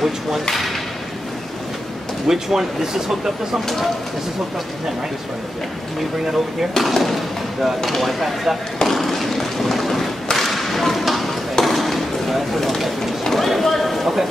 which one? Which one? This is hooked up to something? This is hooked up to him, right? This one, yeah. Can you bring that over here? The Wi-Fi stuff? Okay.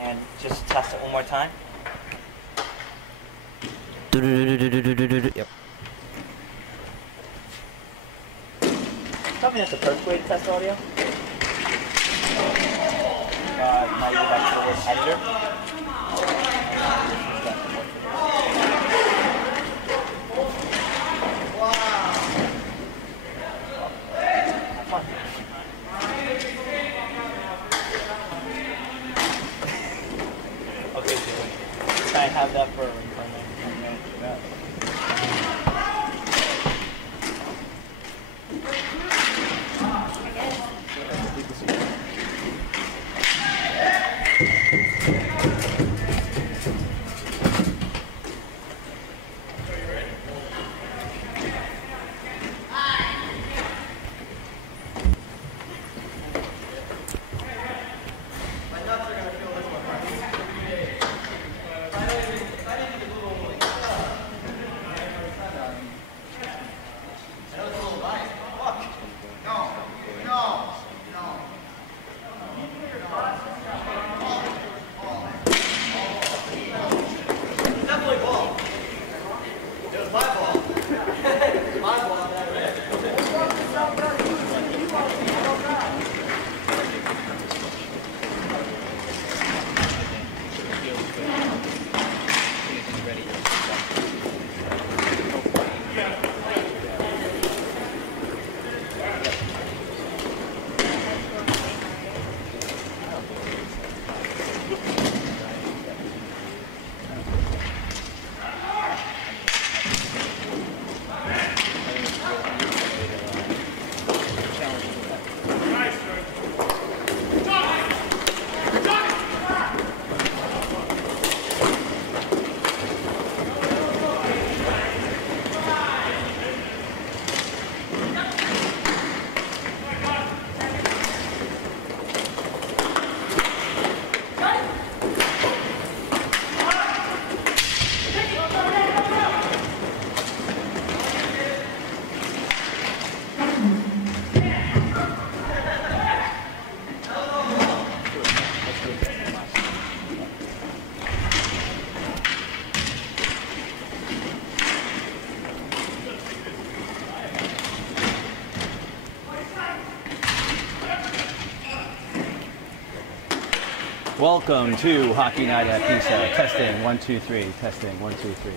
And just test it one more time. Yep. Tell me that's the perfect way to test audio. Now you go back to the word editor. Have fun. Okay, so try and have that for a minute. Welcome to Hockey Night at PISA. Testing, 1, 2, 3. Testing, 1, 2, 3.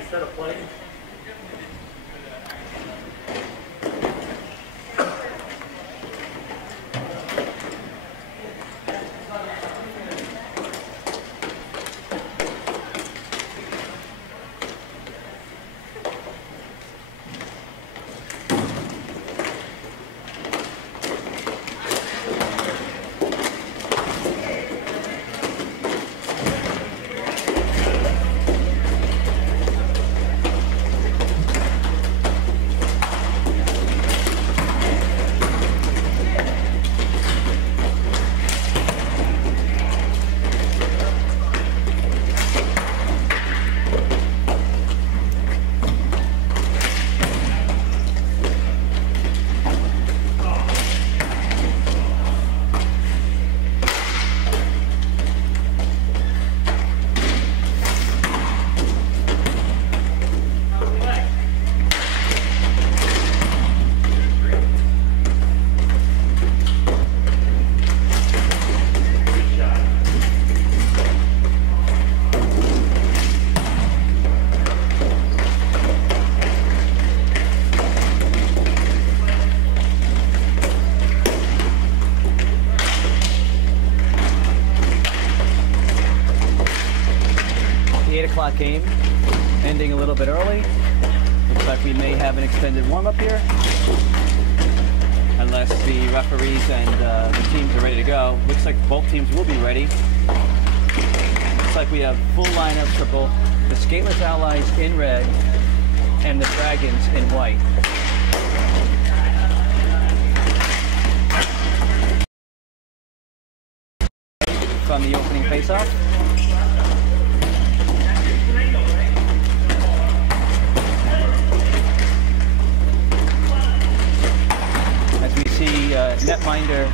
Instead of playing. Game ending a little bit early. Looks like we may have an extended warm-up here, unless the referees and the teams are ready to go. Looks like both teams will be ready. Looks like we have full lineups for both the Skateless Allies in red and the Dragons in white. From the opening face-off. Netminder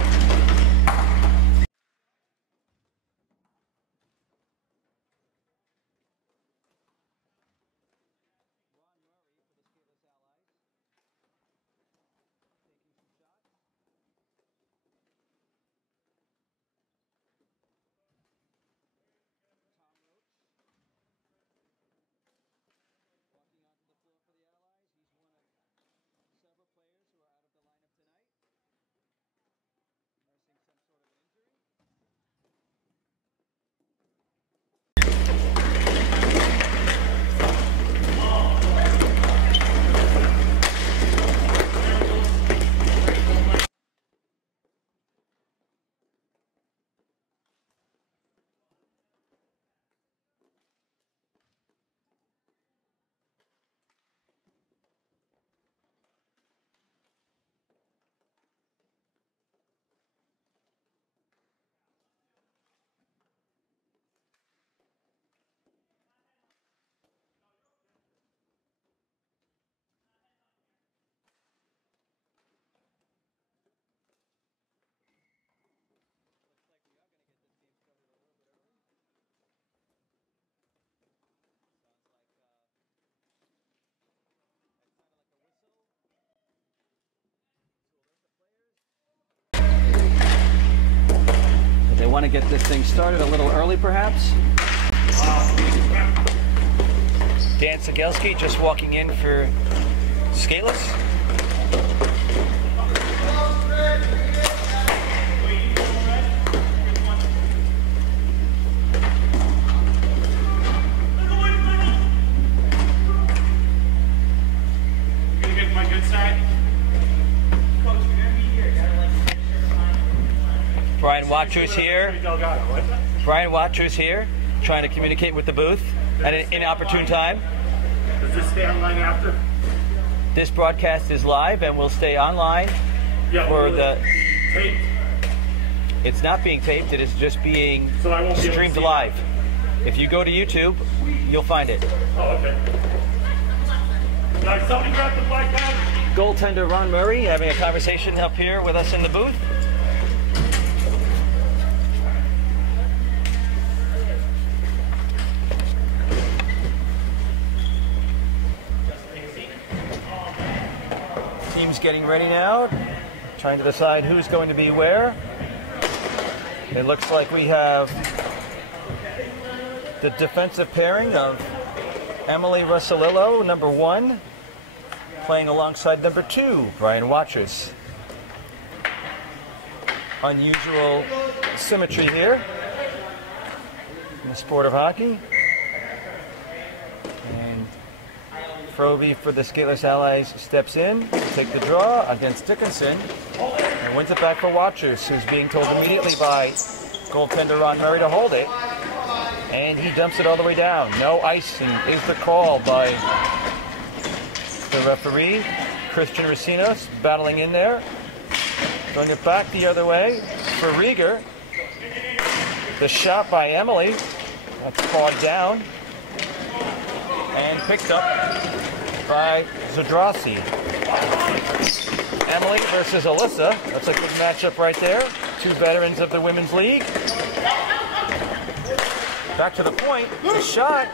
want to get this thing started a little early, perhaps. Dan Sigelski just walking in for Skateless. Brian Watcher's here. Brian Watcher's here, trying to communicate with the booth at an inopportune time. Does this stay online after? This broadcast is live and will stay online for the. Taped? It's not being taped. It is just being So I won't be able to streamed see live. If you go to YouTube, you'll find it. Oh, okay. Like somebody grab the black bag. Goaltender Ron Murray having a conversation up here with us in the booth. Team's getting ready now, trying to decide who's going to be where. It looks like we have the defensive pairing of Emily Russolillo, number 1, playing alongside number 2, Brian Watchers. Unusual symmetry here in the sport of hockey. And Froby for the Skateless Allies steps in to take the draw against Dickinson and wins it back for Watchers, who's being told immediately by goaltender Ron Murray to hold it. And he dumps it all the way down. No icing is the call by the referee. Christian Racinos battling in there. Throwing it back the other way for Rieger. The shot by Emily. That's clawed down. And picked up by Zadrasi. Emily versus Alyssa. That's a good matchup right there. 2 veterans of the Women's League. Back to the point. The shot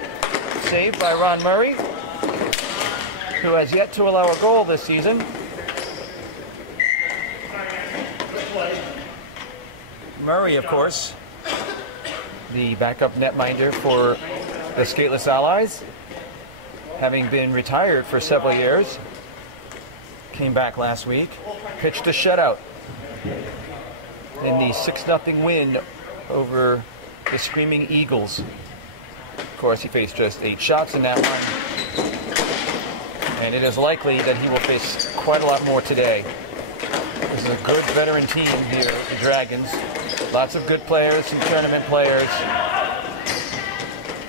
saved by Ron Murray, who has yet to allow a goal this season. Murray, of course, the backup netminder for the Skateless Allies, having been retired for several years, came back last week, pitched a shutout in the 6-0 win over the Screaming Eagles. Of course, he faced just 8 shots in that one, and it is likely that he will face quite a lot more today. This is a good veteran team here, the Dragons. Lots of good players, some tournament players.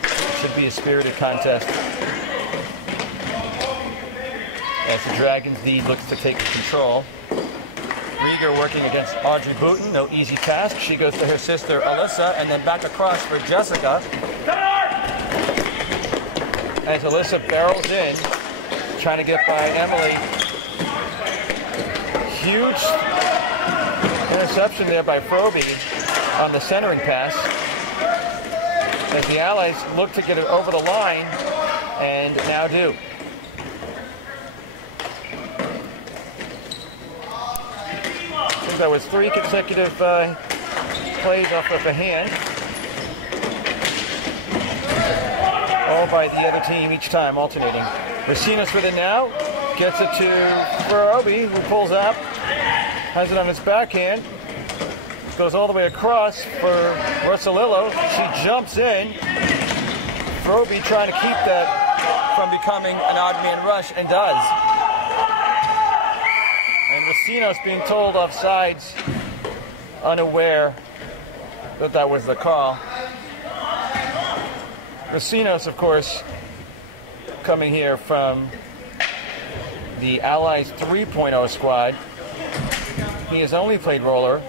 It should be a spirited contest as the Dragons lead looks to take control. Rieger working against Audrey Booten, no easy task. She goes to her sister Alyssa and then back across for Jessica. As Alyssa barrels in, trying to get by Emily. Huge interception there by Froby on the centering pass. As the Allies look to get it over the line, and now do. I think that was 3 consecutive plays off of the hand. All by the other team each time, alternating. Racinos with it now. Gets it to Froby, who pulls up. Has it on his backhand. Goes all the way across for Russolillo. She jumps in. Froby trying to keep that from becoming an odd man rush, and does. And Racinos being told offsides, unaware that that was the call. Racinos, of course, coming here from the Allies 3.0 squad. He has only played roller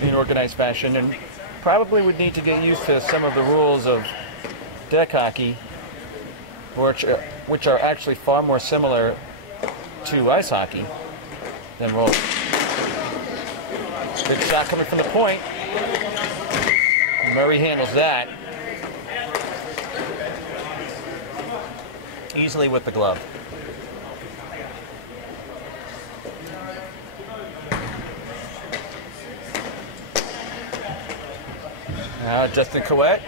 in organized fashion and probably would need to get used to some of the rules of deck hockey, which are actually far more similar to ice hockey than roller. Big shot coming from the point. Murray handles that easily with the glove. Now Justin Coet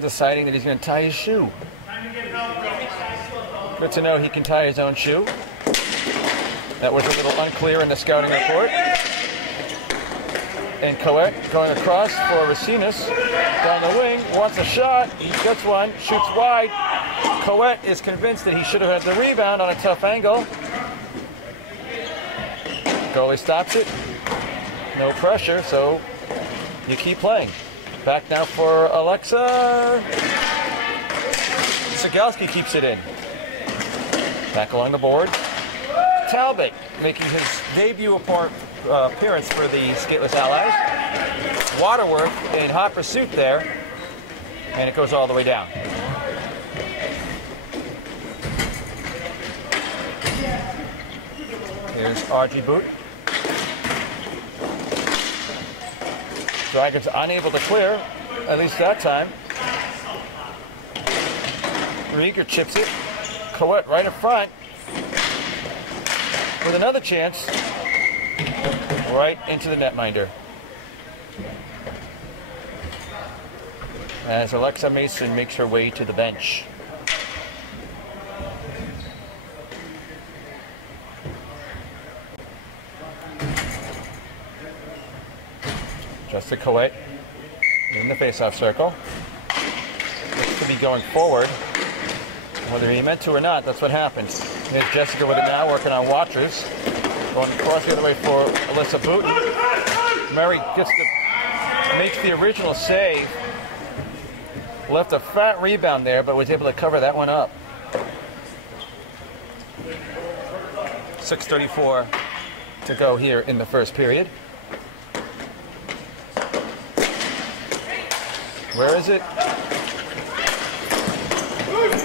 deciding that he's going to tie his shoe. Good to know he can tie his own shoe. That was a little unclear in the scouting report. And Coet going across for Racinas down the wing, wants a shot, he gets one, shoots wide. Coet is convinced that he should have had the rebound on a tough angle. Goalie stops it. No pressure, so you keep playing. Back now for Alexa. Sigalski keeps it in. Back along the board. Talbot making his debut appearance for the Skateless Allies. Waterworth in hot pursuit there. And it goes all the way down. Here's RG Boot. Dragons unable to clear, at least that time. Rieger chips it. Coet right in front with another chance right into the netminder. As Alexa Mason makes her way to the bench. Justin Coet in the face-off circle. Looks to be going forward. Whether he meant to or not, that's what happened. Here's Jessica with it now, working on Watchers. Going across the other way for Alyssa Booten. Murray makes the original save. Left a fat rebound there, but was able to cover that one up. 6:34 to go here in the first period. Where is it?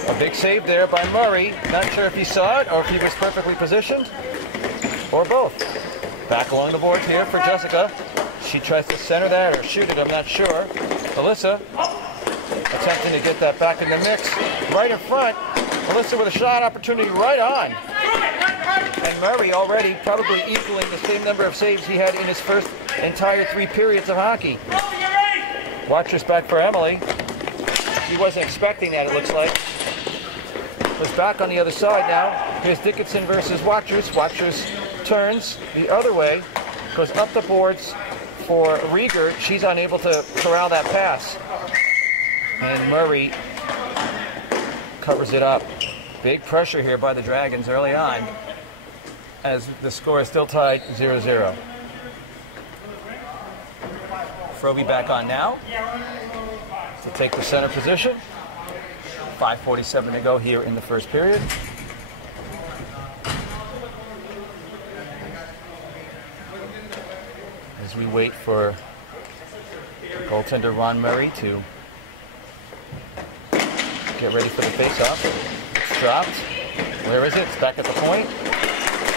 A big save there by Murray. Not sure if he saw it or if he was perfectly positioned, or both. Back along the board here for Jessica. She tries to center that or shoot it, I'm not sure. Alyssa attempting to get that back in the mix. Right in front. Alyssa with a shot opportunity right on. And Murray already probably equaling the same number of saves he had in his first entire 3 periods of hockey. Watchers back for Emily. He wasn't expecting that, it looks like. Was back on the other side now. Here's Dickinson versus Watchers. Watchers turns the other way. Goes up the boards for Rieger. She's unable to corral that pass. And Murray covers it up. Big pressure here by the Dragons early on, as the score is still tied 0-0. Froby back on now to take the center position. 5:47 to go here in the first period. As we wait for goaltender Ron Murray to get ready for the face-off. It's dropped. Where is it? It's back at the point.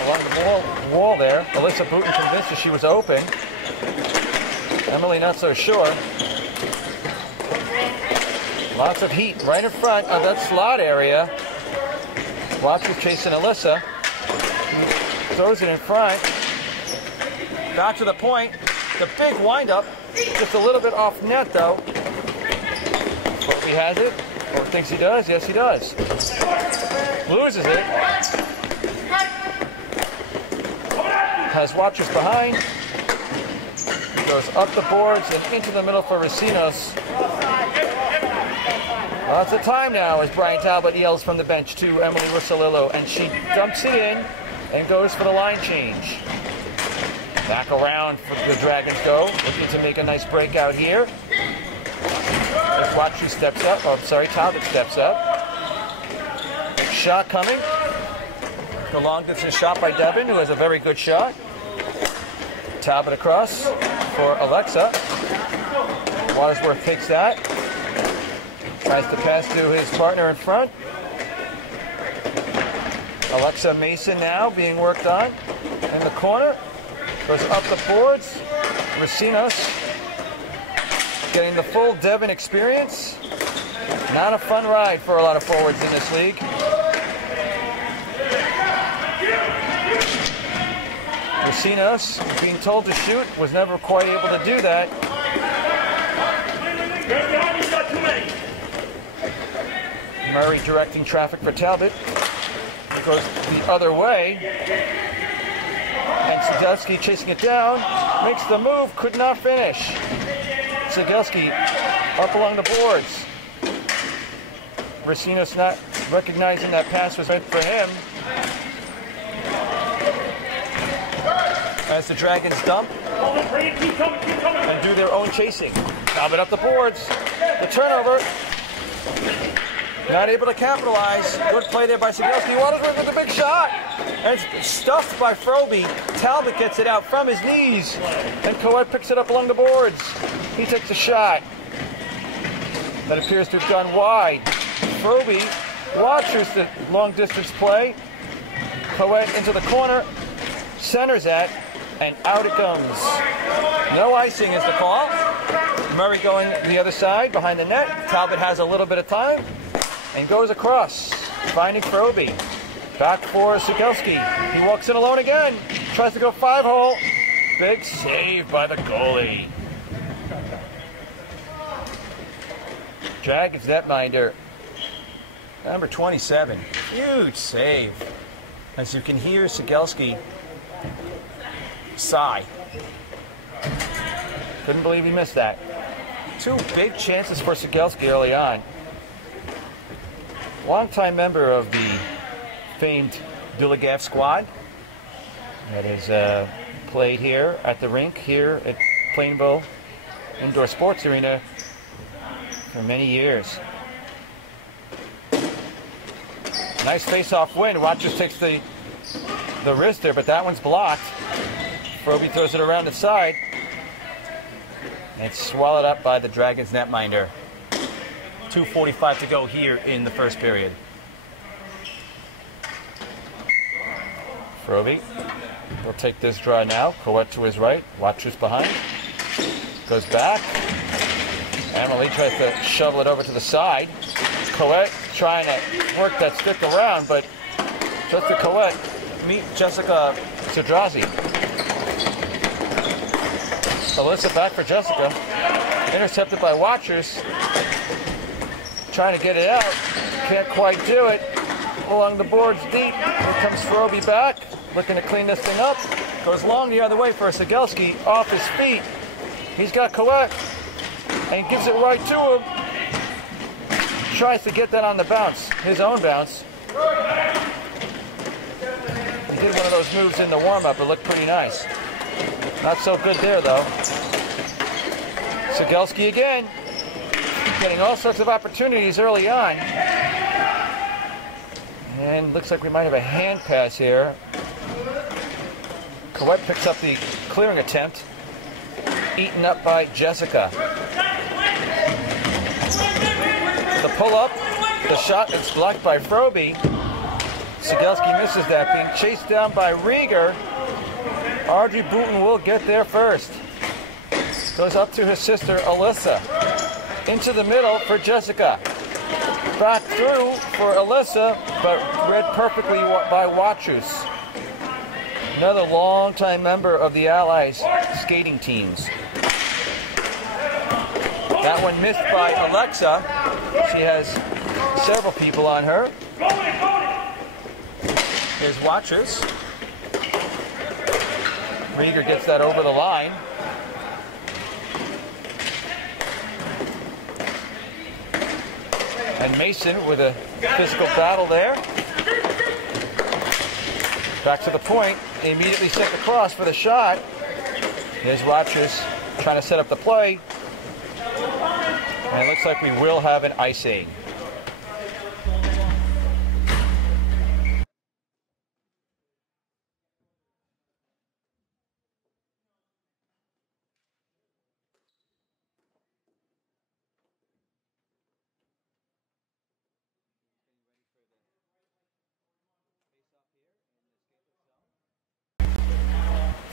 Along the wall there. Alyssa Booten convinced her she was open. Emily not so sure. Lots of heat right in front of that slot area. Watchers chasing Alyssa. Throws it in front. Back to the point. The big windup. Just a little bit off net though. Kobe has it. Or thinks he does. Yes, he does. Loses it. Has Watchers behind. Goes up the boards and into the middle for Racinos. Lots of time now as Brian Talbot yells from the bench to Emily Russolillo, and she dumps it in and goes for the line change. Back around for the Dragons go, looking to make a nice breakout here. As Watchers steps up, Talbot steps up. Big shot coming. The long distance shot by Devin, who has a very good shot. Talbot across for Alexa. Watersworth takes that. Tries to pass to his partner in front. Alexa Mason now being worked on in the corner. Goes up the boards. Racinos getting the full Devon experience. Not a fun ride for a lot of forwards in this league. Racinos, being told to shoot, was never quite able to do that. Get behind, he's got too many. Murray directing traffic for Talbot. He goes the other way. And Sadowski chasing it down. Makes the move, could not finish. Sadowski up along the boards. Racino's not recognizing that pass was meant for him. As the Dragons dump and do their own chasing. Talbot up the boards. The turnover. Not able to capitalize. Good play there by Skateless. Watersworth with a big shot. And it's stuffed by Froby. Talbot gets it out from his knees. And Coed picks it up along the boards. He takes a shot that appears to have gone wide. Froby watches the long distance play. Coed into the corner. Centers that. And out it comes. No icing is the call. Murray going the other side behind the net. Talbot has a little bit of time and goes across, finding Froby. Back for Skateless. He walks in alone again. Tries to go 5-hole. Big save by the goalie. Dragons netminder, number 27. Huge save. As you can hear Skateless sigh. Couldn't believe he missed that. Two big chances for Skateless early on. Longtime member of the famed Dulagav squad that has played here at the rink here at Plainville Indoor Sports Arena for many years. Nice face-off win. Rogers takes the wrister, but that one's blocked. Froby throws it around the side. And it's swallowed up by the Dragons netminder. 2:45 to go here in the first period. Froby will take this draw now. Coed to his right. Watchers behind. Goes back. Emily tries to shovel it over to the side. Coed trying to work that stick around, but Jessica Coed meet Jessica Sudrazi. Alyssa back for Jessica. Intercepted by Watchers. Trying to get it out. Can't quite do it. Along the boards deep. Here comes Froby back. Looking to clean this thing up. Goes long the other way for Skateless. Off his feet. He's got Coed. And gives it right to him. Tries to get that on the bounce. His own bounce. He did one of those moves in the warm-up. It looked pretty nice. Not so good there, though. Skateless again. Getting all sorts of opportunities early on. And looks like we might have a hand pass here. Coed picks up the clearing attempt. Eaten up by Jessica. The pull-up. The shot is blocked by Froby. Skateless misses that, being chased down by Rieger. Audrey Booten will get there first. Goes up to his sister, Alyssa. Into the middle for Jessica. Back through for Alyssa, but read perfectly by Watchus. Another longtime member of the Allies skating teams. That one missed by Alexa. She has several people on her. Here's Watchus. Rieger gets that over the line. And Mason with a physical battle there. Back to the point. Immediately sent across for the shot. Here's Watchers trying to set up the play. And it looks like we will have an icing.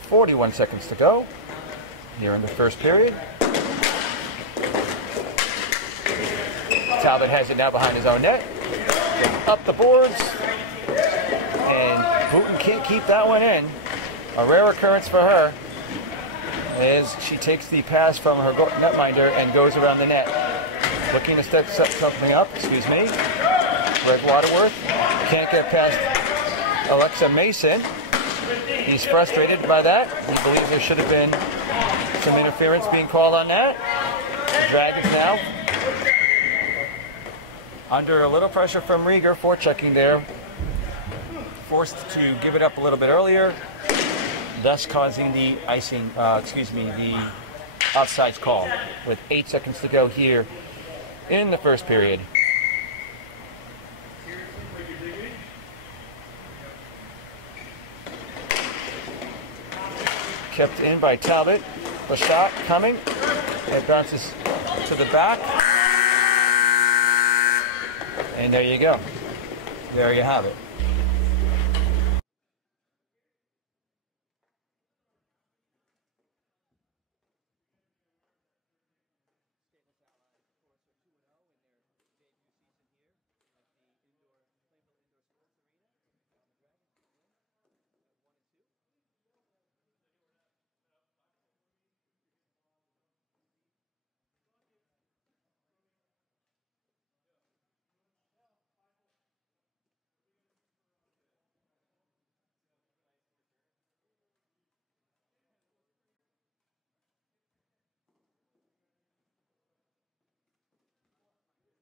.41 seconds to go here in the first period. Talbot has it now behind his own net. Up the boards. And Booten can't keep that one in. A rare occurrence for her. as she takes the pass from her netminder and goes around the net. Looking to set something up, excuse me. Greg Waterworth can't get past Alexa Mason. He's frustrated by that. He believes there should have been some interference being called on that. The Dragons now under a little pressure from Rieger, forechecking there. Forced to give it up a little bit earlier, thus causing the icing, the offsides call with 8 seconds to go here in the first period. Kept in by Talbot. The shot coming. It bounces to the back. And there you go. There you have it. Skateless Allies, of course, are 2-0 in their debut season here at the Plainville Indoor Sports Arena. The Dragons win at 1-2. Dragons out shooting the Allies 6-3 in that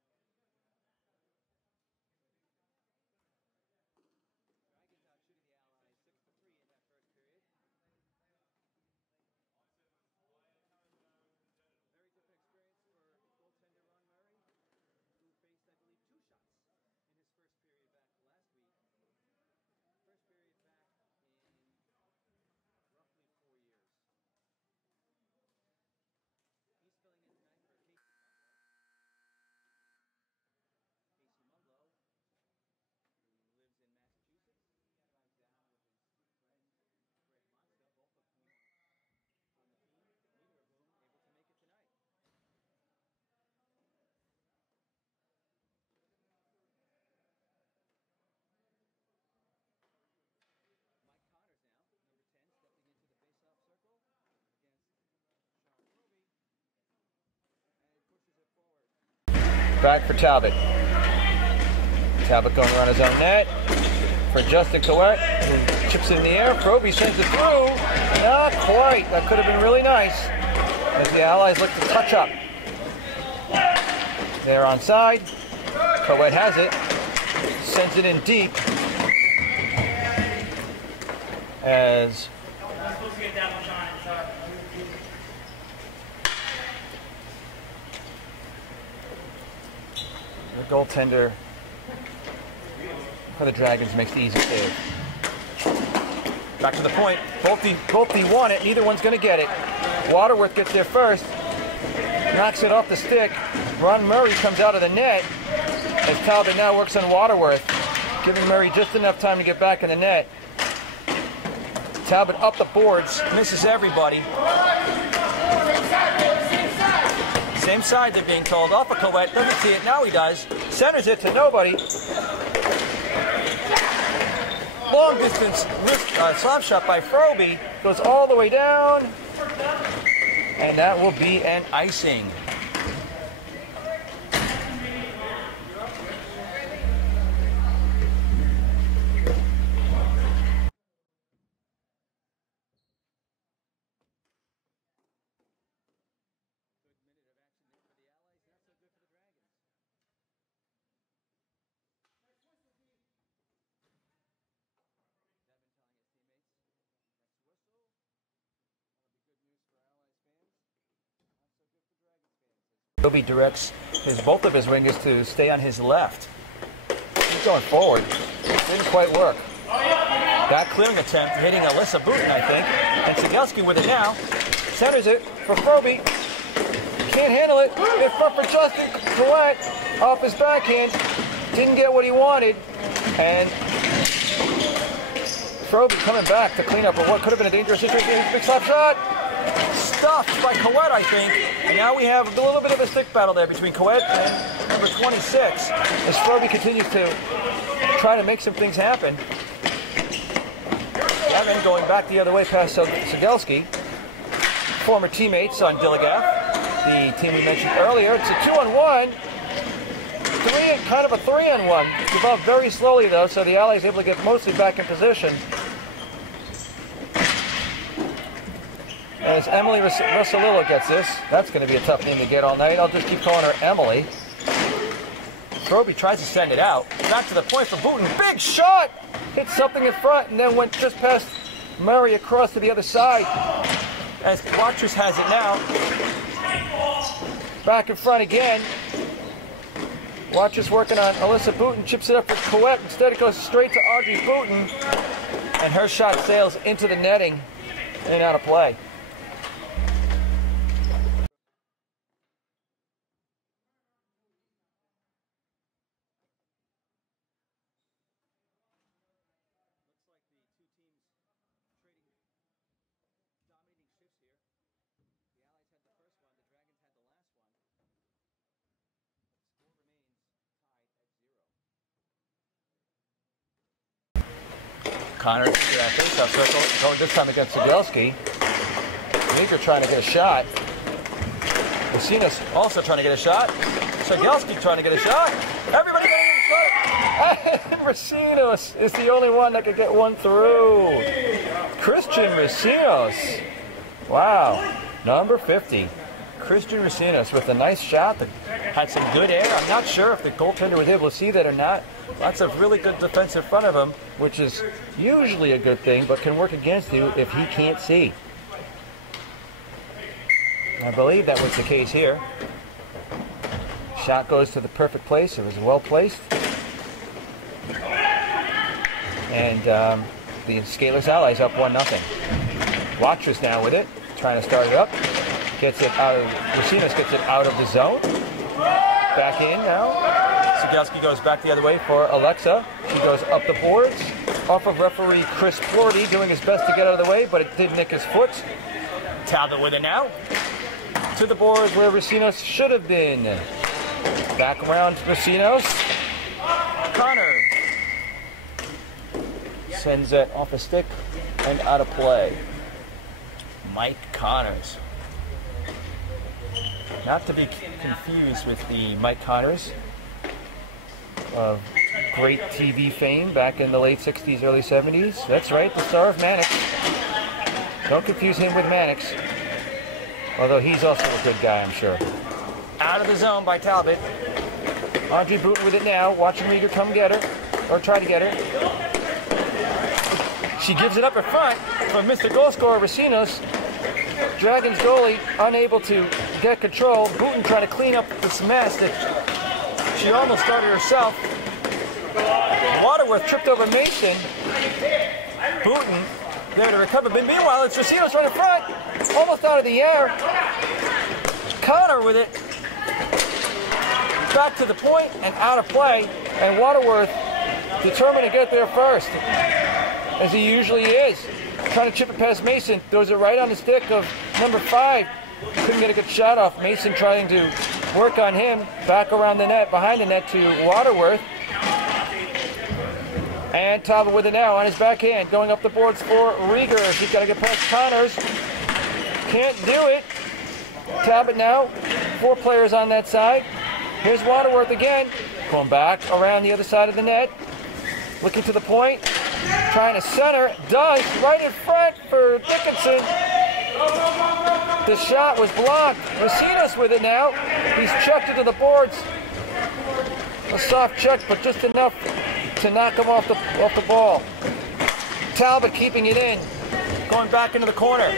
first period. Very different experience for goaltender Ron Murray, who faced, I believe, 2 shots in his first period back last week. First period back in roughly 4 years. He's filling in tonight for Casey Mundlow, who lives in Massachusetts. Drives down with his friend Greg Monska, both of whom are on the team, neither of whom able to make it tonight. Mike Connors now, number 10, stepping into the face-off circle against Sean Proby, and pushes it forward. Back for Talbot. Talbot going around his own net for Justin Coet, who chips it in the air. Proby sends it through. Not quite. That could have been really nice as the Allies look to touch up. They're onside. Coet has it. Sends it in deep. As the goaltender for the Dragons makes the easy save. Back to the point. Both want it. Neither one's going to get it. Waterworth gets there first. Knocks it off the stick. Ron Murray comes out of the net as Talbot now works on Waterworth, giving Murray just enough time to get back in the net. Talbot up the boards. Misses everybody. Same side, they're being told. Off of Coet. Doesn't see it. Now he does. Centers it to nobody. Long distance slap shot by Froby. Goes all the way down. And that will be an icing. Toby directs both of his wingers to stay on his left. He's going forward. Didn't quite work. That clearing attempt hitting Alyssa Booten, I think. And Sigelski with it now. Centers it for Froby. Can't handle it. In front for Justin Coet. Off his backhand. Didn't get what he wanted. And Froby coming back to clean up what could have been a dangerous situation. Big slap shot. Stuffed by Coet, I think. And now we have a little bit of a stick battle there between Coet and number 26 as Froby continues to try to make some things happen. Evan going back the other way past Sigelski. Former teammates on Dilligath, the team we mentioned earlier. It's a 2-on-1. Kind of a 3-on-1. Developed very slowly though, so the Allies able to get mostly back in position. As Emily Russolillo gets this, that's going to be a tough name to get all night. I'll just keep calling her Emily. Throby tries to send it out. Back to the point for Booten. Big shot! Hit something in front and then went just past Murray across to the other side. As Watchers has it now. Back in front again. Watchers working on Alyssa Booten. Chips it up for Coette. Instead it goes straight to Audrey Booten. And her shot sails into the netting and out of play. Connor to that face-off circle, going this time against Sigelski. Meeker trying to get a shot. Racina's also trying to get a shot. Sigelski trying to get a shot. Everybody getting a shot. And Racina is the only one that could get one through. Christian Racinos. Wow. Number 50. Christian Racinos with a nice shot that had some good air. I'm not sure if the goaltender was able to see that or not. Lots of really good defense in front of him, which is usually a good thing, but can work against you if he can't see. I believe that was the case here. Shot goes to the perfect place. It was well placed. And the Skateless Allies up 1-0. Watchers now with it, trying to start it up. Gets it out of, Racinos gets it out of the zone. Back in now. Sigelski goes back the other way for Alexa. She goes up the boards. Off of referee Chris Plorty, doing his best to get out of the way, but it did nick his foot. Talbot with it now. To the boards where Racinos should have been. Back around Racinos. Connor sends it off a stick and out of play. Mike Connors. Not to be confused with the Mike Connors of great TV fame back in the late 60s, early 70s. That's right, the star of Mannix. Don't confuse him with Mannix. Although he's also a good guy, I'm sure. Out of the zone by Talbot. Audrey Booten with it now, watching Rieger come get her, or try to get her. She gives it up in front for Mr. Goal Scorer Racinos. Dragons goalie unable to get control. Booten trying to clean up this mess that she almost started herself. Waterworth tripped over Mason. Booten there to recover. But meanwhile, it's Racinos right in front. Almost out of the air. Connor with it. Back to the point and out of play. And Waterworth determined to get there first, as he usually is. Trying to chip it past Mason. Throws it right on the stick of number 5. Couldn't get a good shot off. Mason trying to work on him. Back around the net, behind the net to Waterworth. And Talbot with it now on his backhand. Going up the boards for Rieger. He's got to get past Connors. Can't do it. Talbot now. 4 players on that side. Here's Waterworth again. Going back around the other side of the net. Looking to the point. Trying to center. Does. Right in front for Dickinson. The shot was blocked. Racinos with it now. He's chucked it to the boards. A soft check, but just enough to knock him off the ball. Talbot keeping it in. Going back into the corner.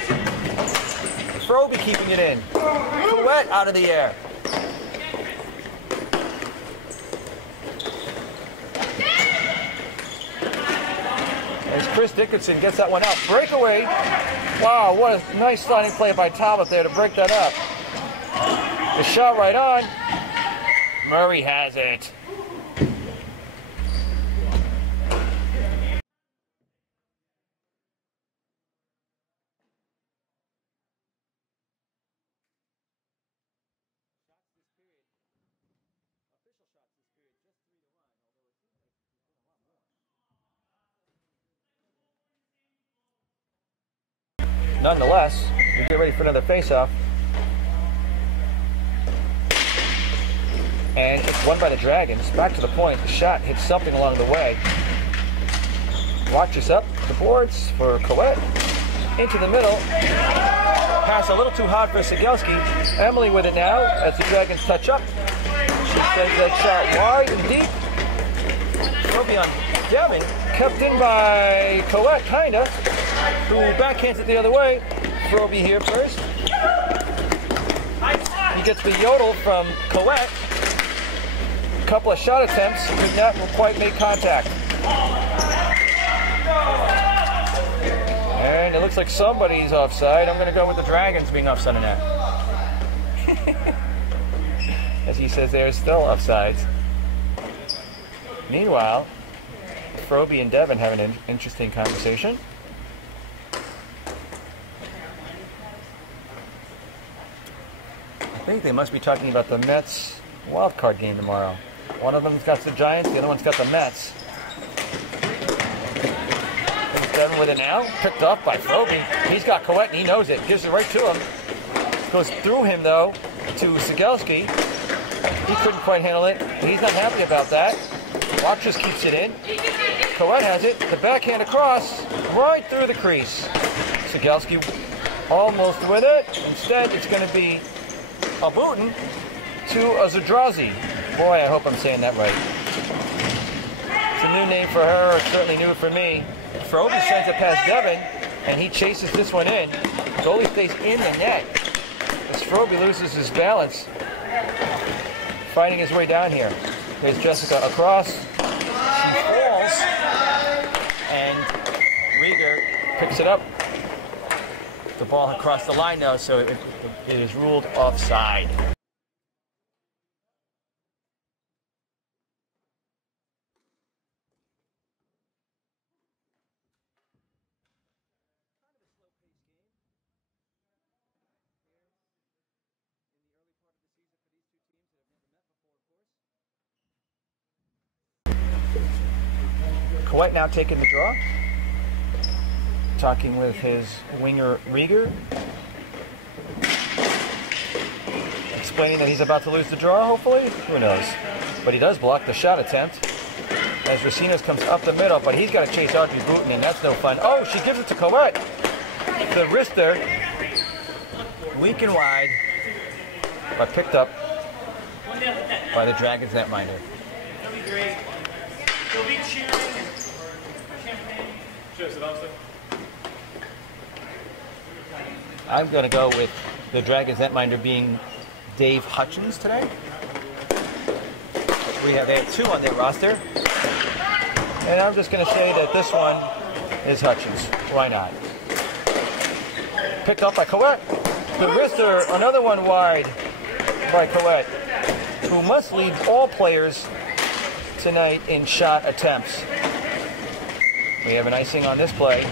Froby keeping it in. Coette out of the air. As Chris Dickinson gets that one out. Breakaway. Wow, what a nice sliding play by Talbot there to break that up. The shot right on. Murray has it. nonetheless, we get ready for another face-off. And it's won by the Dragons. Back to the point. The shot hits something along the way. Watch this up the boards for Coet. Into the middle. Pass a little too hot for Sigelski. Emily with it now as the Dragons touch up. She sends that shot wide and deep. Roby on Devin. Kept in by Coet, kinda. Who backhands it the other way. Roby here first. He gets the yodel from Coet. Couple of shot attempts, could not quite make contact. And it looks like somebody's offside. I'm going to go with the Dragons being offside in that. As he says, they're still offsides. Meanwhile, Froby and Devin have an interesting conversation. I think they must be talking about the Mets wild card game tomorrow. One of them's got the Giants, the other one's got the Mets. He's done with it now. Picked up by Froby. He's got Coet and he knows it. Gives it right to him. Goes through him though to Sigelski. He couldn't quite handle it. He's not happy about that. Watches keeps it in. Coet has it. The backhand across. Right through the crease. Sigelski almost with it. Instead it's going to be a Booten to a Zadrazi. Boy, I hope I'm saying that right. It's a new name for her, it's certainly new for me. Froby sends it past Devin, and he chases this one in. Goalie stays in the net. As Froby loses his balance, fighting his way down here. There's Jessica across. She falls, and Rieger picks it up. The ball had crossed the line now, so it is ruled offside. Coet now taking the draw. Talking with his winger Rieger. Explaining that he's about to lose the draw, hopefully. Who knows? But he does block the shot attempt. As Racinos comes up the middle, but he's got to chase Audrey Booten, and that's no fun. Oh, she gives it to Coet. The wrister. Weak and wide. But picked up by the Dragons netminder. That'll be great. They'll be cheering and champagne. Cheers, I'm going to go with the Dragons netminder being Dave Hutchins today. They have two on their roster. And I'm just going to say that this one is Hutchins. Why not? Picked up by Coet. The wrister, another one wide by Coet, who must lead all players tonight in shot attempts. We have an icing on this play.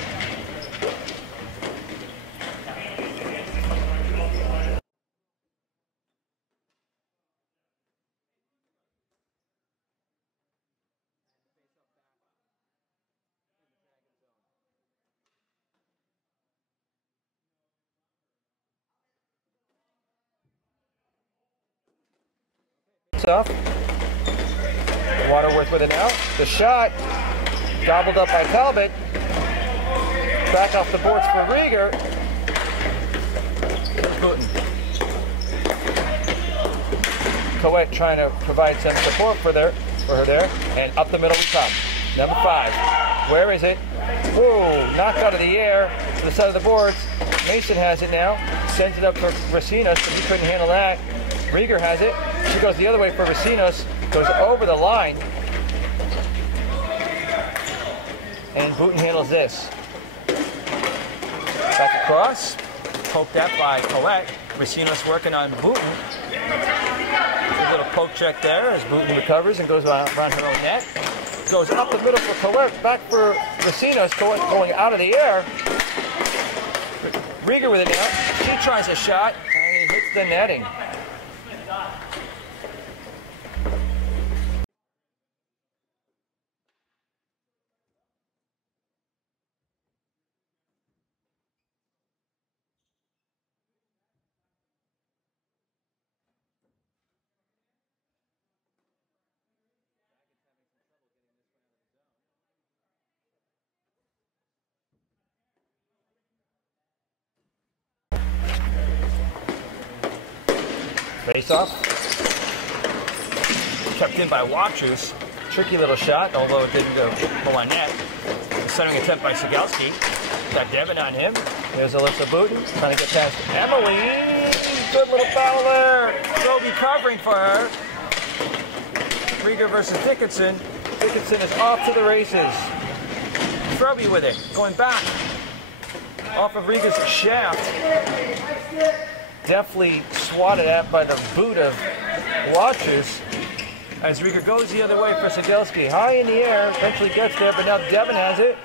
Off. Waterworth with it now. The shot gobbled up by Talbot. Back off the boards for Rieger. Booten. Coet trying to provide some support for her there. And up the middle we come. Number 5. Where is it? Whoa, knocked out of the air to the side of the boards. Mason has it now. Sends it up for Racinos, but he couldn't handle that. Rieger has it. She goes the other way for Racinos. Goes over the line. And Booten handles this. Back across. Poked out by Coet. Racinos working on Booten. A little poke check there as Booten recovers and goes around her own net. Goes up the middle for Coet. Back for Racinos. Coet going out of the air. Rieger with it now. She tries a shot and it hits the netting. Face off. Kept in by Watrous. Tricky little shot, although it didn't go on net. Centering attempt by Sigelski. Got Devin on him. There's Alyssa Booten trying to get past Emily. Good little battle there. Roby covering for her. Rieger versus Dickinson. Dickinson is off to the races. Roby with it, going back. Off of Rieger's shaft. Deftly swatted at by the boot of Watrous. As Rieger goes the other way for Sigelski. High in the air, eventually gets there, but now Devin has it.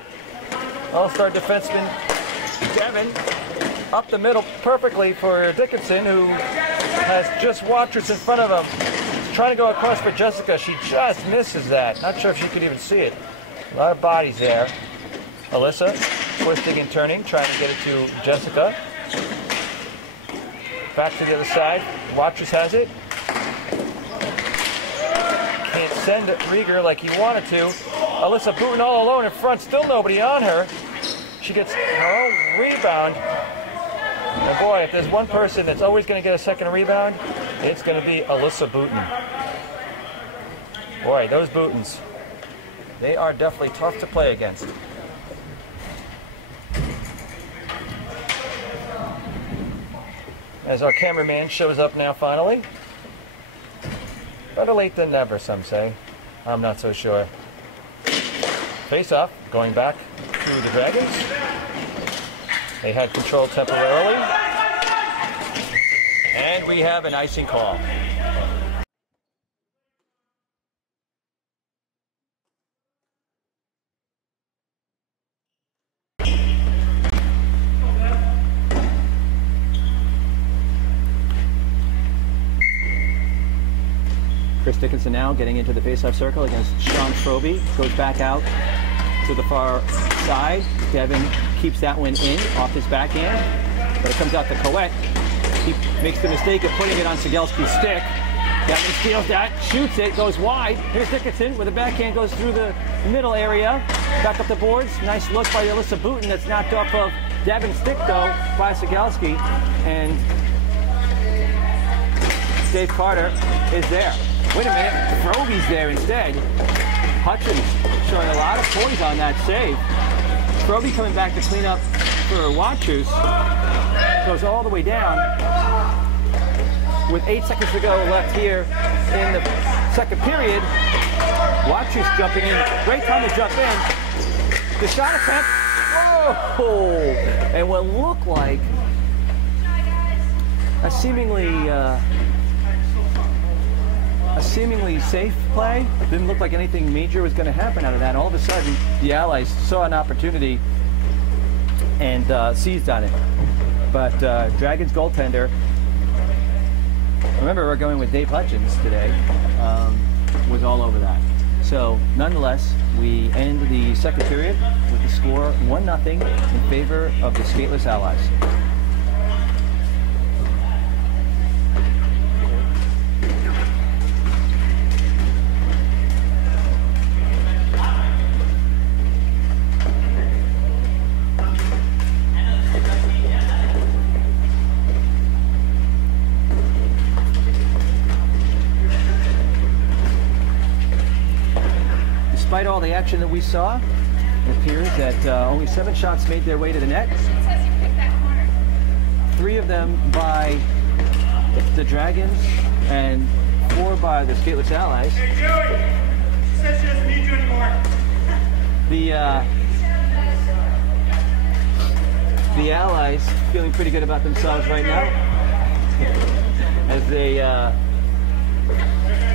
All-star defenseman Devin up the middle perfectly for Dickinson, who has just Watrous in front of him. He's trying to go across for Jessica. She just misses that. Not sure if she could even see it. A lot of bodies there. Alyssa twisting and turning, trying to get it to Jessica. Back to the other side. Watrous has it. Can't send Rieger like he wanted to. Alyssa Booten all alone in front, still nobody on her. She gets her own rebound. And boy, if there's one person that's always going to get a second rebound, it's going to be Alyssa Booten. Boy, those Bootens, they are definitely tough to play against. As our cameraman shows up now finally. Better late than never, some say. I'm not so sure. Face off, going back to the Dragons. They had control temporarily. And we have an icing call. Chris Dickinson now getting into the face-off circle against Sean Froby. Goes back out to the far side. Devin keeps that one in off his backhand, but it comes out to Coet. He makes the mistake of putting it on Sigelski's stick. Devin steals that, shoots it, goes wide. Here's Dickinson with the backhand, goes through the middle area. Back up the boards. Nice look by Alyssa Booten that's knocked off of Devin's stick, though, by Sigelski. And Dave Carter is there. Wait a minute, Froby's there instead. Hutchins showing a lot of poise on that save. Froby coming back to clean up for Watrous. Goes all the way down. With 8 seconds to go left here in the second period. Watrous jumping in. Great time to jump in. The shot attempt. Whoa! And what looked like a seemingly safe play. Didn't look like anything major was going to happen out of that. All of a sudden, the Allies saw an opportunity and seized on it. But Dragons goaltender, remember we're going with Dave Hutchins today, was all over that. So nonetheless, we end the second period with the score 1-0 in favor of the Skateless Allies. Despite all the action that we saw, it appears that only 7 shots made their way to the net. 3 of them by the Dragons and 4 by the Skateless Allies. Hey, Joey! She says she doesn't need you anymore. The Allies feeling pretty good about themselves right now.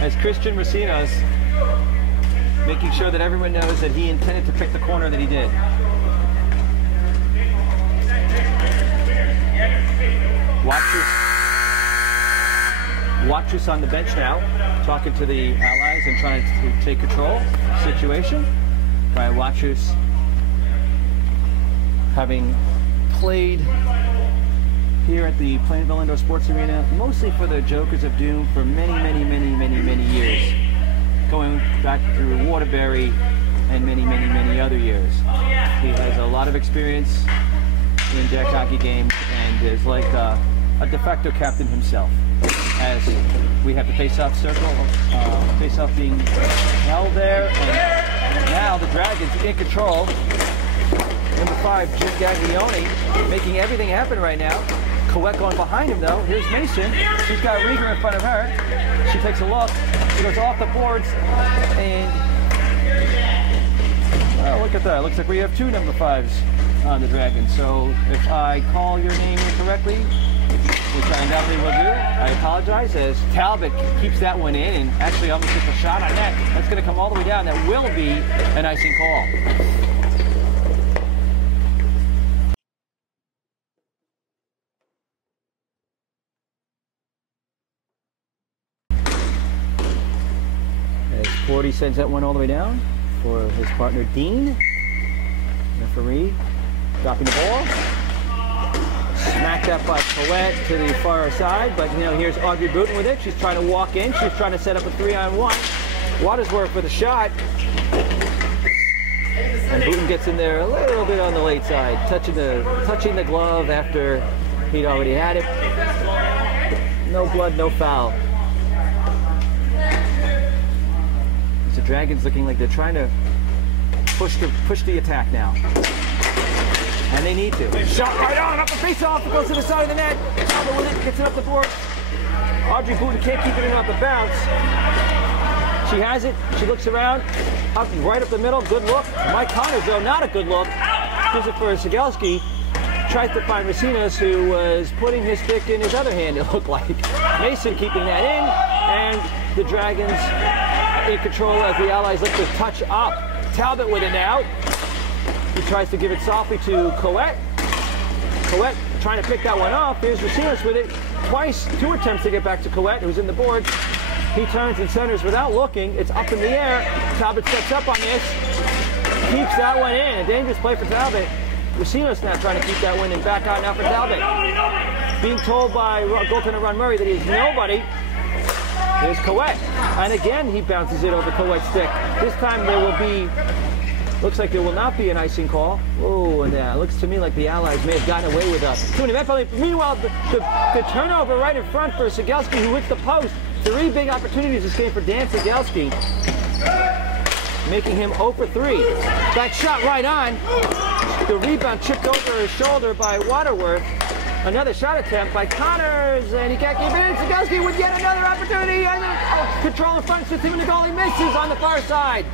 As Christian Racinos making sure that everyone knows that he intended to pick the corner that he did. Watrous on the bench now, talking to the Allies and trying to take control of the situation. Brian Watrous, having played here at the Plainville Indoor Sports Arena, mostly for the Jokers of Doom for many years. Going back through Waterbury and many other years. He has a lot of experience in deck hockey games and is like a de facto captain himself. As we have the face-off circle, face-off being held there, and now the Dragons in control. Number 5, Jim Gaglione, making everything happen right now. Coet going behind him though. Here's Mason. She's got Rieger in front of her. She takes a look. She goes off the boards, and oh, look at that. Looks like we have 2 number 5s on the Dragons. So if I call your name incorrectly, which I undoubtedly will do, I apologize, as Talbot keeps that one in and actually almost gets a shot on net. That's going to come all the way down. That will be an icing call. As Forty sends that one all the way down for his partner Dean. Referee dropping the ball. Smacked up by Coet to the far side, but here's Audrey Booten with it. She's trying to walk in. She's trying to set up a 3-on-1. Watersworth with a shot. And Booten gets in there a little bit on the late side, touching the glove after he'd already had it. No blood, no foul. The Dragons looking like they're trying to push the attack now. And they need to. Shot right on, up the face-off, goes to the side of the net. Talbot with it, gets it up the board. Audrey Booten can't keep it in off the bounce. She has it, she looks around, up right up the middle, good look. Mike Connors, though, not a good look. Gives it for Sigelski. Tries to find Racinos, who was putting his stick in his other hand, it looked like. Mason keeping that in, and the Dragons in control as the Allies look to touch up. Talbot with it now. He tries to give it softly to Coet. Coet trying to pick that one off. Here's Racinos with it. Twice, 2 attempts to get back to Coet, who's in the board. He turns and centers without looking. It's up in the air. Talbot steps up on this. Keeps that one in. A dangerous play for Talbot. Racinos now trying to keep that one and back out now for Talbot. Being told by goaltender Ron Murray that he's nobody. There's Coet. And again, he bounces it over Coet's stick. This time there will be, looks like there will not be an icing call. Oh, and it looks to me like the Allies may have gotten away with us. Meanwhile, the turnover right in front for Sigelski, who hits the post. 3 big opportunities this game for Dan Sigelski, making him 0 for 3. That shot right on. The rebound chipped over his shoulder by Waterworth. Another shot attempt by Connors, and he can't keep it in. Sigelski with yet another opportunity. And control in front, so the goalie misses on the far side.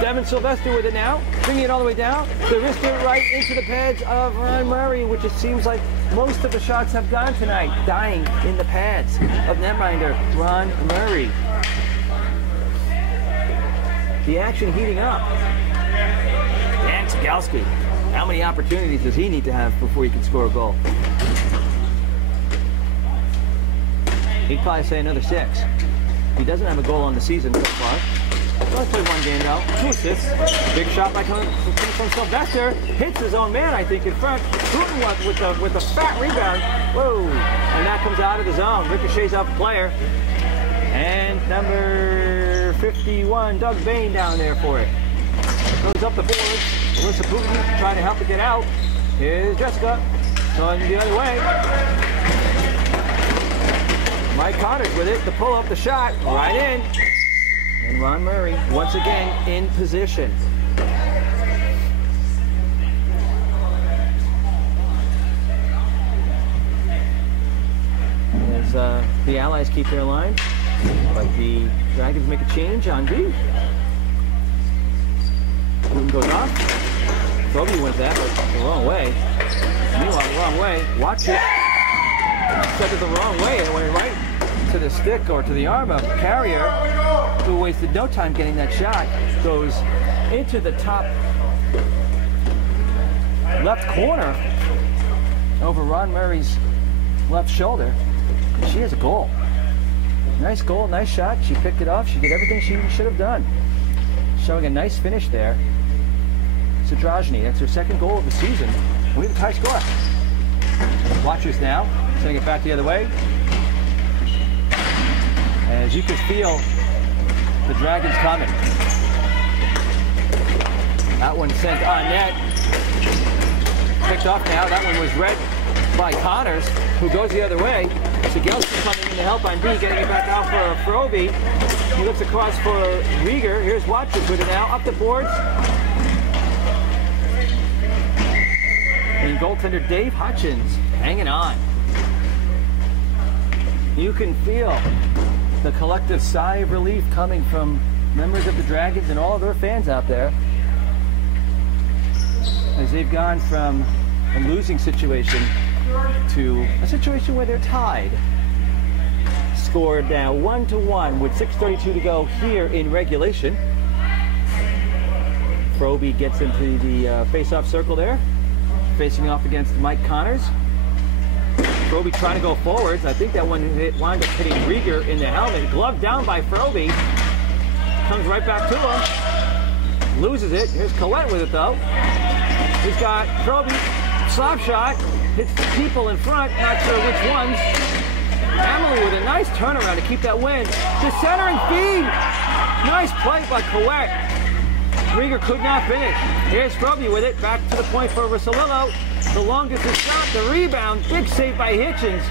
Devin Sylvester with it now, bringing it all the way down. The wrist right into the pads of Ron Murray, which it seems like most of the shots have gone tonight, dying in the pads of netminder Ron Murray. The action heating up. Dan Sigelski, how many opportunities does he need to have before he can score a goal? He'd probably say another 6. He doesn't have a goal on the season so far. Only played 1 game though. 2 assists. Big shot by from Sylvester. Hits his own man, I think, in front. Putin with a fat rebound. Whoa! And that comes out of the zone. Ricochets off the player. And number 51, Doug Bain down there for it. Goes up the boards. Alyssa Putin trying to help it get out. Here's Jessica. Going the other way. Mike Connors with it to pull up the shot. Right in. And Ron Murray, once again, in position. As the Allies keep their line, but the Dragons make a change on D. Putin goes off. Toby went that, but the wrong way. Meanwhile, the wrong way. Watch it. Set it the wrong way. It went right to the stick or to the arm of Carrier, who wasted no time getting that shot. Goes into the top left corner over Ron Murray's left shoulder. And she has a goal. Nice goal, nice shot. She picked it off. She did everything she should have done. Showing a nice finish there. Sadrajny, that's her 2nd goal of the season. We have a high score. Watchers now, sending it back the other way. As you can feel the Dragons coming. That one sent on net. picked off now. That one was read by Connors, who goes the other way. Sigelski coming in to help on D, getting it back out for Froby. He looks across for Rieger. Here's Watkins with it now. Up the boards. And goaltender Dave Hutchins hanging on. You can feel the collective sigh of relief coming from members of the Dragons and all of their fans out there as they've gone from a losing situation to a situation where they're tied. Scored now 1-1 with 6:32 to go here in regulation. Froby gets into the face-off circle there, facing off against Mike Connors. Froby trying to go forwards. I think that one wound up hitting Rieger in the helmet. Gloved down by Froby. Comes right back to him. Loses it. Here's Collette with it though. He's got Froby. Slap shot. Hits the people in front. Not sure which ones. Emily with a nice turnaround to keep that win. To center and feed. Nice play by Collette. Rieger could not finish. Here's Froby with it. Back to the point for Russolillo. The longest shot, the rebound. Big save by Hitchens.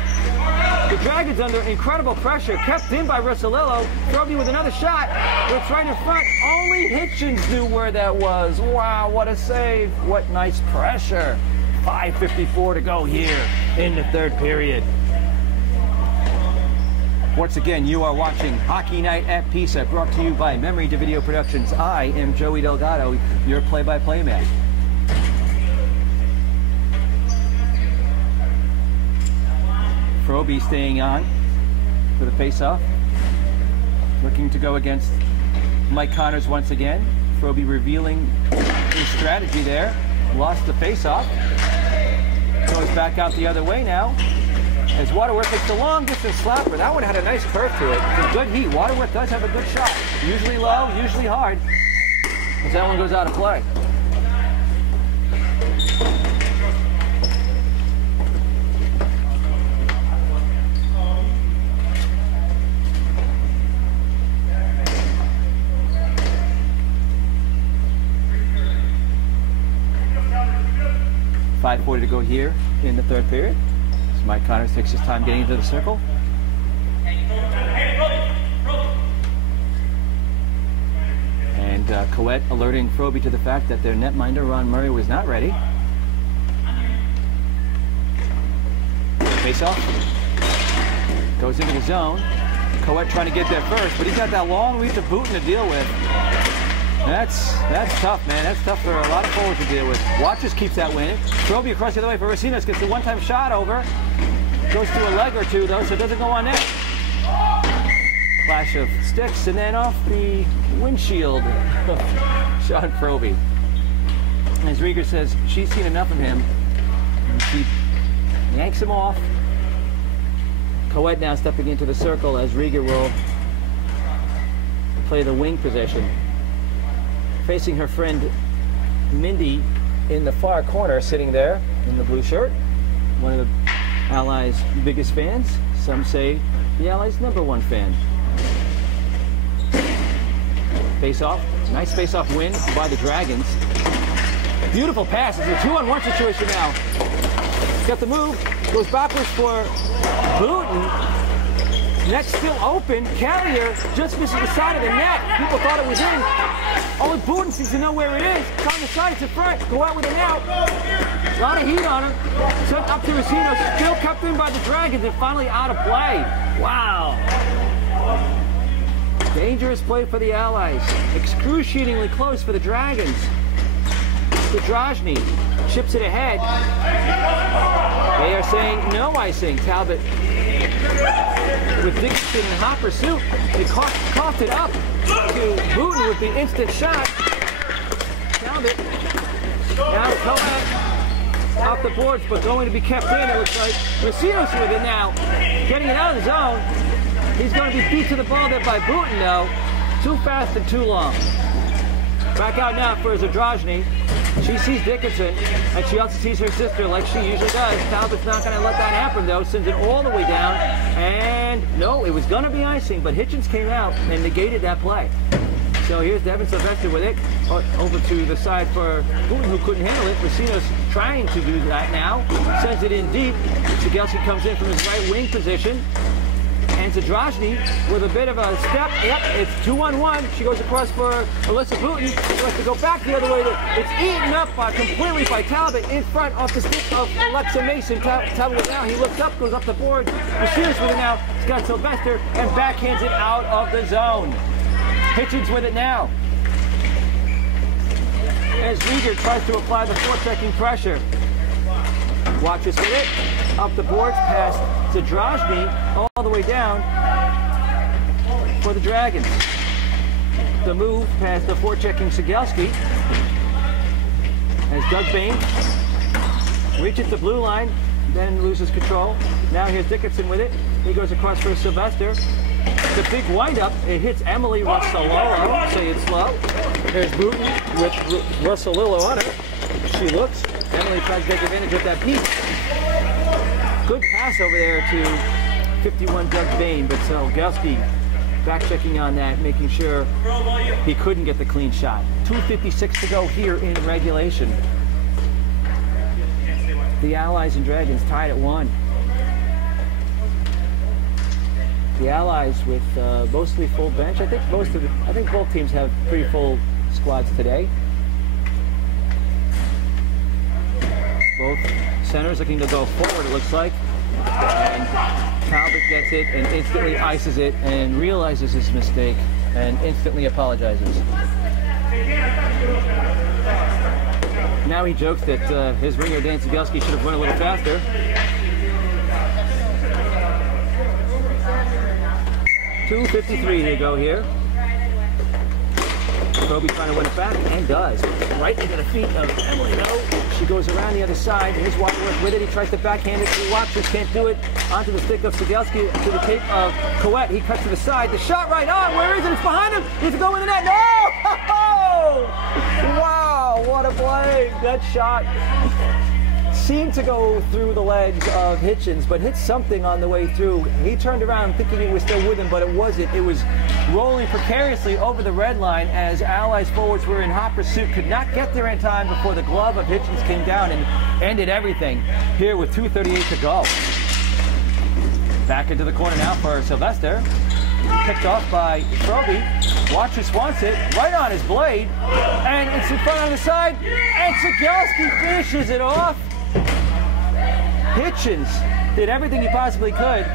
The Dragons under incredible pressure. Kept in by Russolillo. Froby with another shot. Looks right in front. Only Hitchens knew where that was. Wow, what a save. What nice pressure. 5:54 to go here in the third period. Once again, you are watching Hockey Night at Pisa, brought to you by Memory to Video Productions. I am Joey Delgado, your play-by-play man. Froby staying on for the face-off. Looking to go against Mike Connors once again. Froby revealing his strategy there. Lost the face-off. Goes back out the other way now. As Waterworth hits the long distance slapper. That one had a nice curve to it. It's a good heat. Waterworth does have a good shot. Usually low, usually hard. As that one goes out of play. .540 to go here in the third period. So Mike Connors takes his time getting into the circle. And Coette alerting Froby to the fact that their netminder, Ron Murray, was not ready. Face off. Goes into the zone. Coette trying to get there first, but he's got that long reach of Booten to deal with. That's tough, man. That's tough for a lot of forwards to deal with. Watches keeps that winning. Froby across the other way for Racinos. Gets the one-time shot over. Goes to a leg or two, though, so it doesn't go on net. Flash of sticks, and then off the windshield of Sean Froby. As Rieger says, she's seen enough of him. And she yanks him off. Coette now stepping into the circle as Rieger will play the wing position. Facing her friend Mindy in the far corner, sitting there in the blue shirt. One of the Allies' biggest fans. Some say the Allies' #1 fan. Face-off. Nice face-off win by the Dragons. Beautiful pass. It's a 2-on-1 situation now. Got the move. Goes backwards for Booten. Net still open. Carrier just misses the side of the net. People thought it was in. Only Booten seems to know where it is. It's on the side, it's in front. Go out with an out. A lot of heat on her. Sent up to Racino. Still kept in by the Dragons and finally out of play. Wow. Dangerous play for the Allies. Excruciatingly close for the Dragons. Kudrajny chips it ahead. They are saying no icing. Talbot with Dickinson in hot pursuit. They coughed it up to Booten with the instant shot. Talbot now Coette off the boards, but going to be kept in. It looks like Racinos with it now, getting it out of the zone. He's going to be beat to the ball there by Booten, though. Too fast and too long. Back out now for Kudrajny. She sees Dickinson, and she also sees her sister like she usually does. Talbot's not going to let that happen, though. Sends it all the way down. And no, it was going to be icing, but Hitchens came out and negated that play. So here's Devin Sylvester with it. Over to the side for Putin, who couldn't handle it. Racino's trying to do that now. Sends it in deep. Sigelski comes in from his right wing position. And Zadrozny with a bit of a step. Yep, it's 2-on-1. She goes across for Alyssa Putin. She wants to go back the other way. It's eaten up completely by Talbot in front off the stick of Alexa Mason. Talbot now, he looks up, goes up the board. Receivers with it now. Scott Sylvester and backhands it out of the zone. Hitchens with it now. As Rieger tries to apply the forechecking pressure. Watches with it. Up the boards past Zadrozny all the way down for the Dragons. The move past the forechecking Sigelski. As Doug Bain reaches the blue line, then loses control. Now here's Dickinson with it. He goes across for Sylvester. The big windup, it hits Emily Russolillo, say it slow. There's Booten with Russolillo on her. She looks. Emily tries to take advantage of that piece. Good pass over there to 51 Doug Bain, but Sigelski back checking on that, making sure he couldn't get the clean shot. 2:56 to go here in regulation. The Allies and Dragons tied at 1. The Allies with mostly full bench. I think both teams have pretty full squads today. Both centers looking to go forward, it looks like. And Talbot gets it and instantly ices it and realizes his mistake and instantly apologizes. Now he jokes that his ringer, Dan Sigelski, should have went a little faster. .253 to go here. Kobe trying to win it back, and does. Right into the feet of Emily, though. She goes around the other side. Here's Waterworth with it. He tries to backhand it. He watches, can't do it. Onto the stick of Sigelski, to the tape of Coette. He cuts to the side. The shot right on. Where is it? It's behind him. He's going in the net. No! Wow, what a play. That shot seemed to go through the legs of Hitchens, but hit something on the way through. He turned around thinking it was still with him, but it wasn't. It was rolling precariously over the red line as Allies forwards were in hot pursuit, could not get there in time before the glove of Hitchens came down and ended everything here with 2:38 to go. Back into the corner now for Sylvester. Picked off by Froby. Watches wants it right on his blade, and it's in front on the side, and Sigelski finishes it off. Hitchens did everything he possibly could.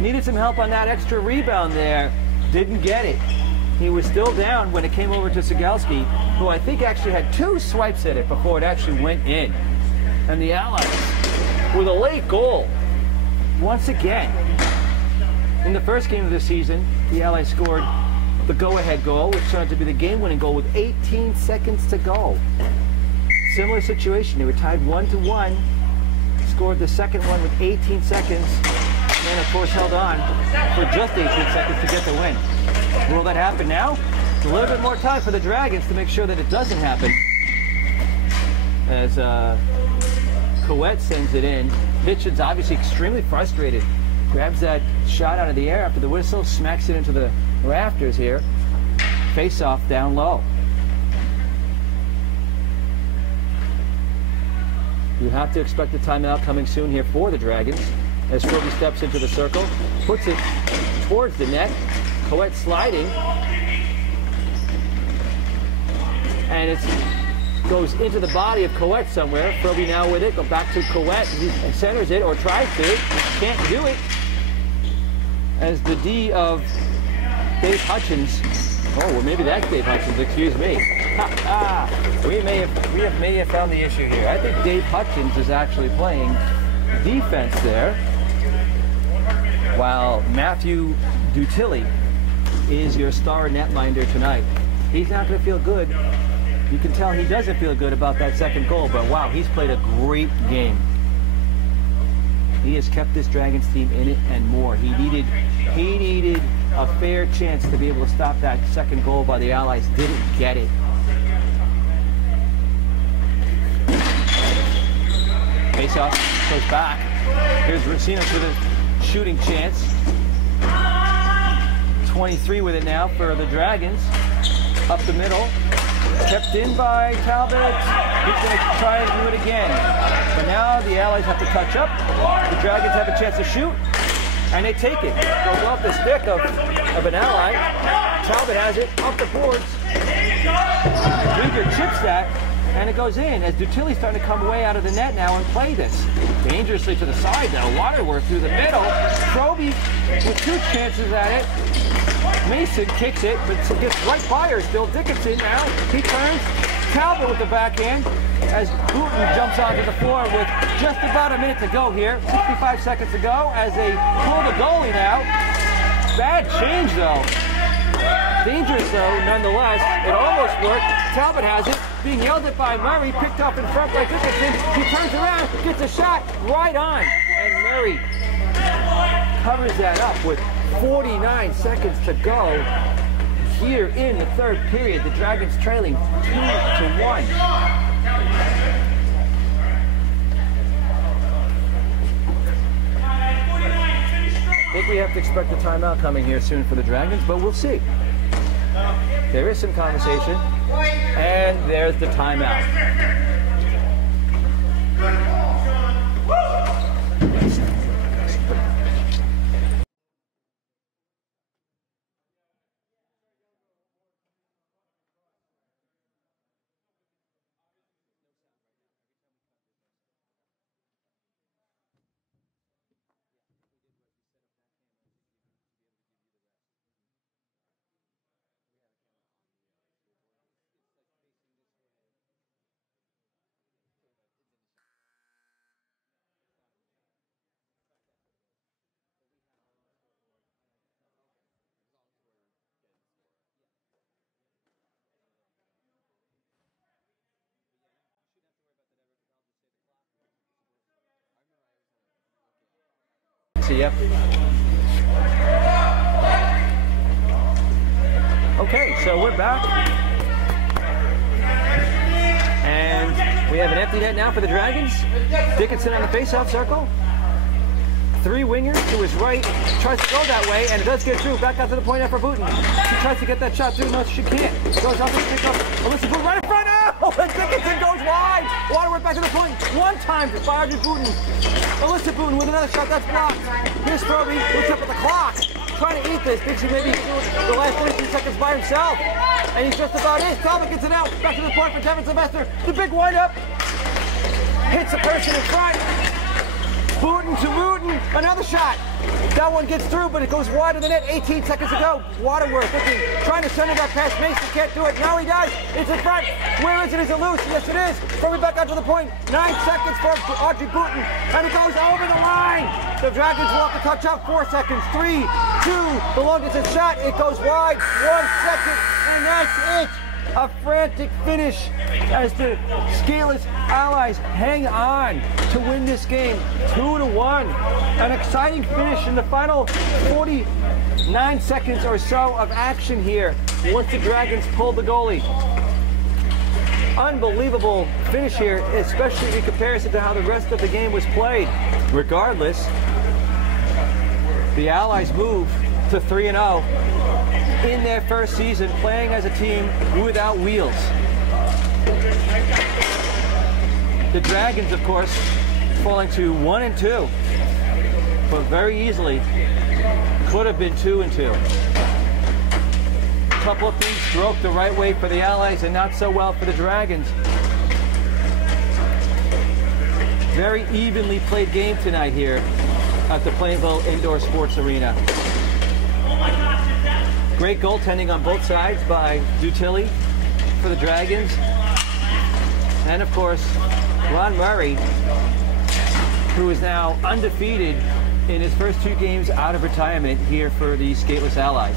Needed some help on that extra rebound there. Didn't get it. He was still down when it came over to Sigelski, who I think actually had 2 swipes at it before it actually went in. And the Allies with a late goal. Once again, in the first game of the season, the Allies scored the go-ahead goal, which turned out to be the game-winning goal with 18 seconds to go. Similar situation. They were tied 1-1. Scored the second one with 18 seconds, and then of course held on for just 18 seconds to get the win. Will that happen now? A little bit more time for the Dragons to make sure that it doesn't happen. As Coette sends it in. Hitchens obviously extremely frustrated. Grabs that shot out of the air after the whistle, smacks it into the rafters here. Face off down low. You have to expect a timeout coming soon here for the Dragons as Froby steps into the circle, puts it towards the net. Coette sliding, and it goes into the body of Coette somewhere. Froby now with it, go back to Coette, he centers it, or tries to, can't do it. As the D of Dave Hutchins, oh, well maybe that's Dave Hutchins, excuse me. We may have found the issue here. I think Dave Hutchins is actually playing defense there, while Matthew Dutilli is your star netminder tonight. He's not going to feel good. You can tell he doesn't feel good about that second goal, but wow, he's played a great game. He has kept this Dragons team in it and more. He needed a fair chance to be able to stop that second goal by the Allies. Didn't get it. Face off, goes back. Here's Racino with a shooting chance. 23 with it now for the Dragons. up the middle. Kept in by Talbot. He's going to try and do it again. But now the Allies have to touch up. The Dragons have a chance to shoot. And they take it. Goes off the stick of an ally. Talbot has it off the boards. Rieger chips that. And it goes in as Dutilli's starting to come way out of the net now and play this. Dangerously to the side though. Waterworth through the middle. Proby with 2 chances at it. Mason kicks it, but gets right by her still. Dickinson now. He turns. Talbot with the backhand as Booten jumps onto the floor with just about a minute to go here. 65 seconds to go as they pull the goalie now. Bad change though. Dangerous though, nonetheless. It almost worked. Talbot has it. Being yelled at by Murray, picked up in front by Dickinson. He turns around, gets a shot right on. And Murray covers that up with 49 seconds to go here in the 3rd period. The Dragons trailing 2-1. I think we have to expect a timeout coming here soon for the Dragons, but we'll see. There is some conversation, and there's the timeout. See ya. Okay, so we're back. And we have an empty net now for the Dragons. Dickinson on the face-off circle. 3 wingers to his right. Tries to go that way, and it does get through. Back out to the point after Booten. She tries to get that shot through. No, she can't. Goes out to pick up Alyssa Booten right in front. Oh, and Dickinson goes wide. Waterworth back to the point. 1 time for Audrey Booten. Alyssa Booten with another shot that's blocked. Here's Proby. Looks up at the clock. Trying to eat this. Thinks he maybe the last 13 seconds by himself. And he's just about it. Talbot gets it out. Back to the point for Devin Sylvester. The big windup. Hits the person in front. Booten to Booten. Another shot. That one gets through, but it goes wide of the net. 18 seconds to go. Waterworth looking, trying to send it back past Mason. Can't do it. Now he does. It's in front. Where is it? Is it loose? Yes, it is. Probably back out to the point. 9 seconds for Audrey Booten. And it goes over the line. The Dragons will have to touch out. 4 seconds. 3, 2. The longest shot. It goes wide. 1 second. And that's it. A frantic finish as the Skateless Allies hang on to win this game 2-1. An exciting finish in the final 49 seconds or so of action here once the Dragons pulled the goalie. Unbelievable finish here, especially in comparison to how the rest of the game was played. Regardless, the Allies move to 3-0. In their first season playing as a team without wheels. The Dragons, of course, falling to 1-2, but very easily could have been 2-2. A couple of things broke the right way for the Allies and not so well for the Dragons. Very evenly played game tonight here at the Plainville Indoor Sports Arena. Great goaltending on both sides by Dutilli for the Dragons. And of course, Ron Murray, who is now undefeated in his first 2 games out of retirement here for the Skateless Allies.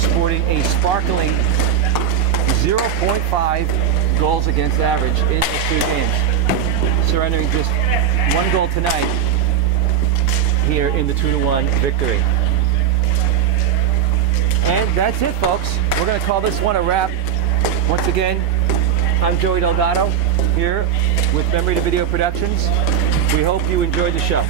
Sporting a sparkling 0.5 goals against average in his 2 games. Surrendering just 1 goal tonight here in the 2-1 victory. And that's it, folks. We're going to call this one a wrap. Once again, I'm Joey Delgado here with Memory to Video Productions. We hope you enjoyed the show.